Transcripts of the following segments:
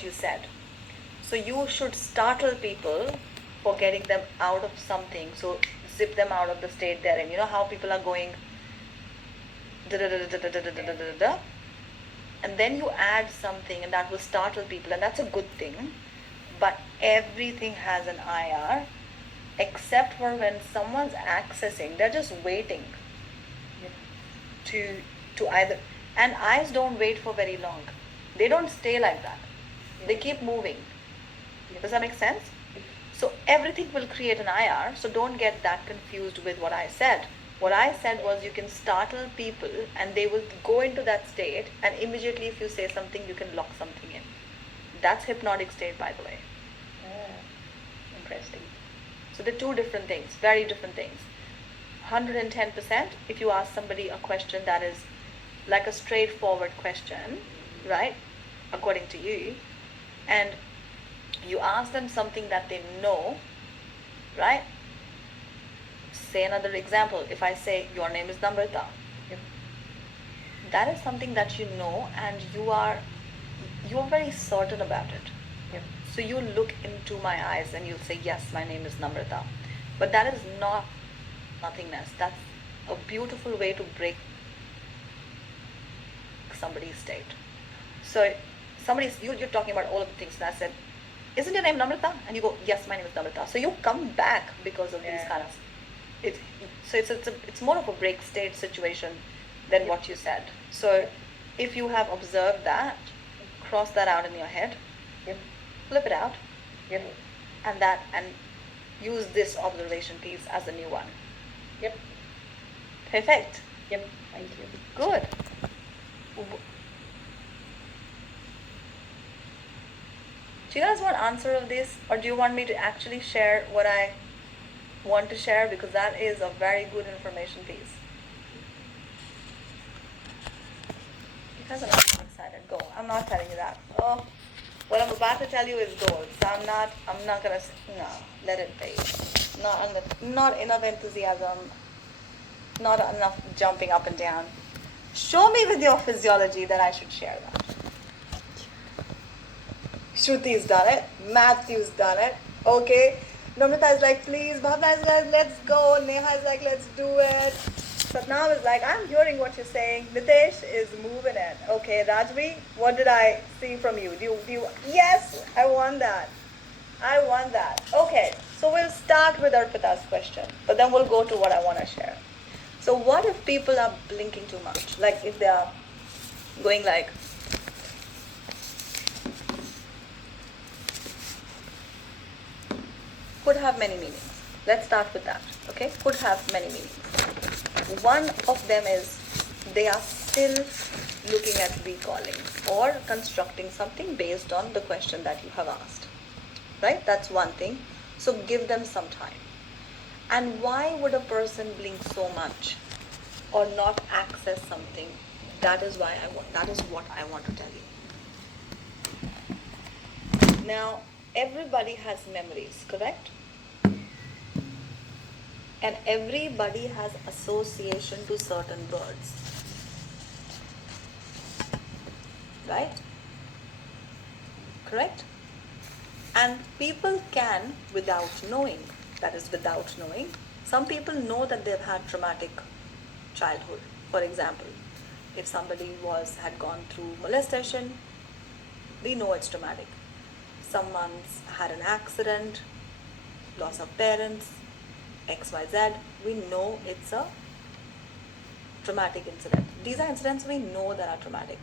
you said. So you should startle people for getting them out of something. So zip them out of the state they're in. You know how people are going da da da da da da da da da da da, and then you add something and that will startle people, and that's a good thing. But everything has an IR, except for when someone's accessing, they're just waiting to either, and eyes don't wait for very long. They don't stay like that. They keep moving. Does that make sense? So everything will create an IR, so don't get that confused with what I said. What I said was you can startle people and they will go into that state, and immediately if you say something, you can lock something in. That's hypnotic state, by the way. Interesting. So they're two different things, very different things. 110% if you ask somebody a question that is like a straightforward question, right, according to you, and you ask them something that they know, right? Say another example. If I say your name is Namrata, Yep. that is something that you know, and you are very certain about it. Yep. So you look into my eyes and you'll say, yes, my name is Namrata. But that is not nothingness. That's a beautiful way to break somebody's state. So you're talking about all of the things, and I said, isn't your name Namrata? And you go, yes, my name is Namrata. So you come back because of these kind of, it's more of a break state situation than what you said. So if you have observed that, cross that out in your head, Yep. flip it out, Yep. and use this observation piece as a new one. Yep. Perfect. Yep. Thank you. Good. Do you guys want answer of this, or do you want me to actually share what I want to share, because that is a very good information piece? You guys are not excited. Go. I'm not telling you that. Oh, what I'm about to tell you is gold. So I'm not gonna. No, let it be. Not enough enthusiasm. Not enough jumping up and down. Show me with your physiology that I should share that. Shruti's done it. Matthew's done it. Okay. Namrata is like, please. Bhavna is like, let's go. Neha is like, let's do it. Satnam is like, I'm hearing what you're saying. Nitesh is moving it. Okay, Rajvi, what did I see from you? Do you? Yes, I want that. I want that. Okay, so we'll start with Arpita's question, but then we'll go to what I want to share. So what if people are blinking too much? Like if they are going like, could have many meanings. Let's start with that, okay? Could have many meanings. One of them is they are still looking at recalling or constructing something based on the question that you have asked, right? That's one thing. So give them some time. And why would a person blink so much or not access something? That is what I want to tell you. Now, everybody has memories, correct? And everybody has association to certain words, right? Correct? And people can, without knowing, that is without knowing, some people know that they've had traumatic childhood. For example, if somebody had gone through molestation, we know it's traumatic. Someone's had an accident, loss of parents, XYZ, we know it's a traumatic incident. These are incidents we know that are traumatic.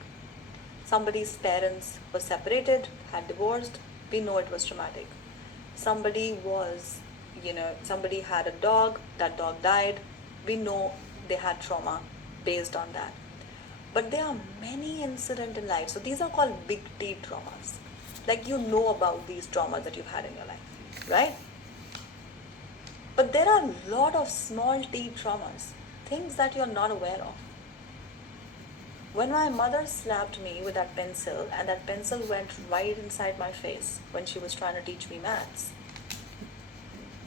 Somebody's parents were separated, had divorced, we know it was traumatic. Somebody had a dog, that dog died, we know they had trauma based on that. But there are many incidents in life. So these are called big T traumas. Like you know about these traumas that you've had in your life, right? But there are a lot of small T traumas, things that you're not aware of. When my mother slapped me with that pencil, and that pencil went right inside my face when she was trying to teach me maths,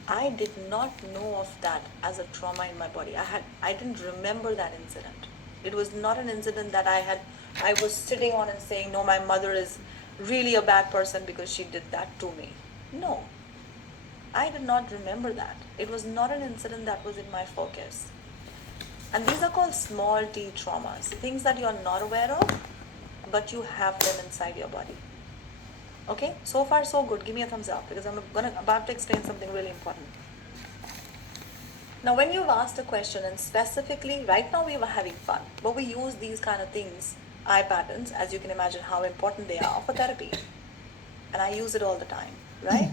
I did not know of that as a trauma in my body. I didn't remember that incident. It was not an incident that I was sitting on and saying, no, my mother is really a bad person because she did that to me. No, I did not remember that. It was not an incident that was in my focus. And these are called small t traumas, things that you are not aware of, but you have them inside your body. Okay, so far so good. Give me a thumbs up because I'm about to explain something really important. Now, when you've asked a question, and specifically, right now we were having fun, but we use these kind of things, eye patterns, as you can imagine how important they are for therapy. And I use it all the time, right?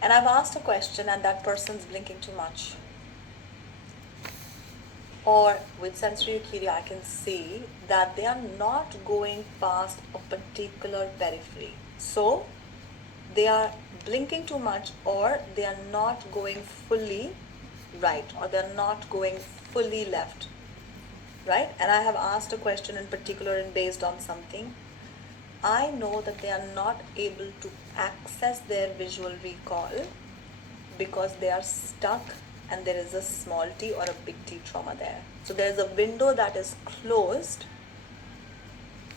And I've asked a question, and that person's blinking too much. Or with sensory acuity, I can see that they are not going past a particular periphery. So they are blinking too much, or they are not going fully right, or they're not going fully left, right? And I have asked a question in particular and based on something. I know that they are not able to access their visual recall because they are stuck and there is a small t or a big T trauma there. So there is a window that is closed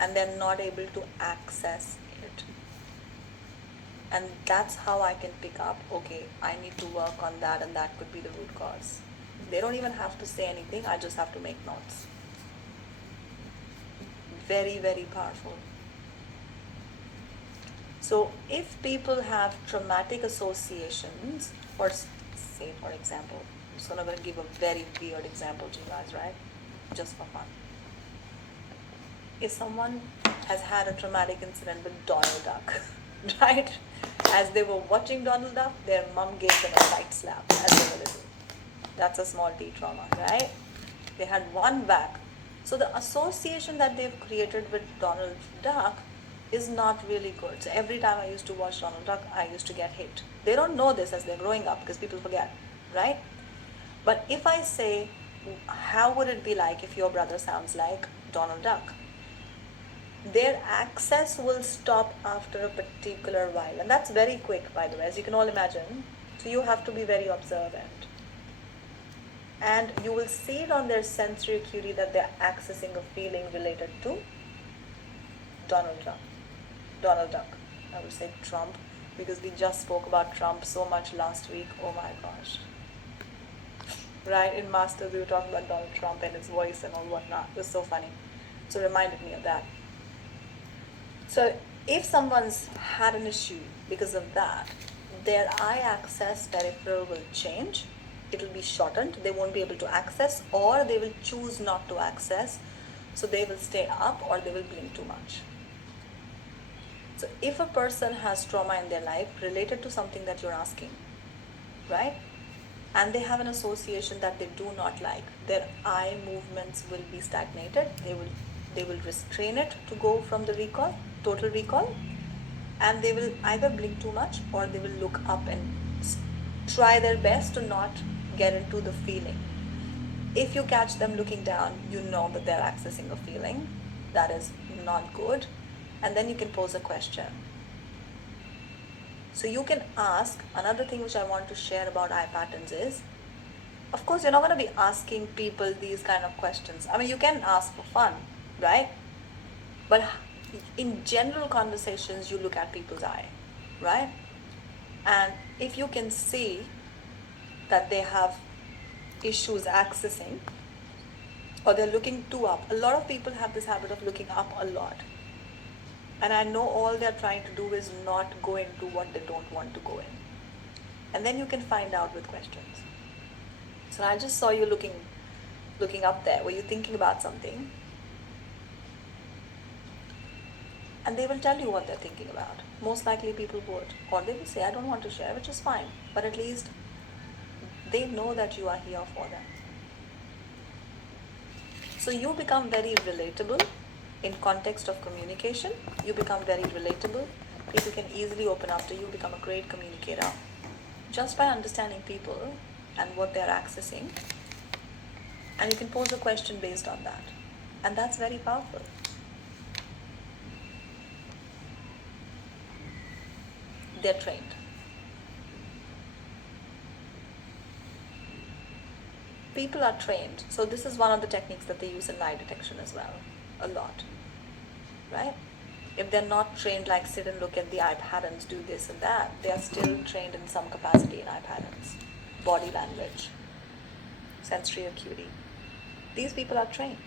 and they're not able to access it. And that's how I can pick up, okay, I need to work on that and that could be the root cause. They don't even have to say anything, I just have to make notes. Very, very powerful. So if people have traumatic associations, or say for example, I'm just going to give a very weird example to you guys, right? Just for fun. If someone has had a traumatic incident with Donald Duck, right? As they were watching Donald Duck, their mom gave them a tight slap as they were little. That's a small T trauma, right? They had one whack. So the association that they've created with Donald Duck is not really good. So every time I used to watch Donald Duck, I used to get hit. They don't know this as they're growing up because people forget, right? But if I say, how would it be like if your brother sounds like Donald Duck? Their access will stop after a particular while. And that's very quick, by the way, as you can all imagine. So you have to be very observant. And you will see it on their sensory acuity that they're accessing a feeling related to Donald Trump. Donald Duck. I would say Trump because we just spoke about Trump so much last week. Oh my gosh. Right, in Masters we were talking about Donald Trump and his voice and all whatnot. It was so funny. So it reminded me of that. So if someone's had an issue because of that, their eye access peripheral will change. It will be shortened. They won't be able to access, or they will choose not to access. So they will stay up or they will blink too much. So if a person has trauma in their life related to something that you're asking, right? And they have an association that they do not like, their eye movements will be stagnated. They will restrain it to go from the recall, total recall, and they will either blink too much or they will look up and try their best to not get into the feeling. If you catch them looking down, you know that they're accessing a feeling that is not good, and then you can pose a question. So you can ask, another thing which I want to share about eye patterns is, of course, you're not going to be asking people these kind of questions. I mean, you can ask for fun, right? But in general conversations, you look at people's eye, right? And if you can see that they have issues accessing, or they're looking too up. A lot of people have this habit of looking up a lot. And I know all they're trying to do is not go into what they don't want to go in. And then you can find out with questions. So I just saw you looking up there. Were you thinking about something? And they will tell you what they're thinking about. Most likely people would. Or they will say, I don't want to share, which is fine. But at least they know that you are here for them. So you become very relatable in context of communication. You become very relatable. People can easily open up to you, become a great communicator just by understanding people and what they're accessing. And you can pose a question based on that. And that's very powerful. They're trained. People are trained. So this is one of the techniques that they use in lie detection as well. A lot. Right? If they're not trained like sit and look at the eye patterns, do this and that, they are still trained in some capacity in eye patterns, body language, sensory acuity. These people are trained.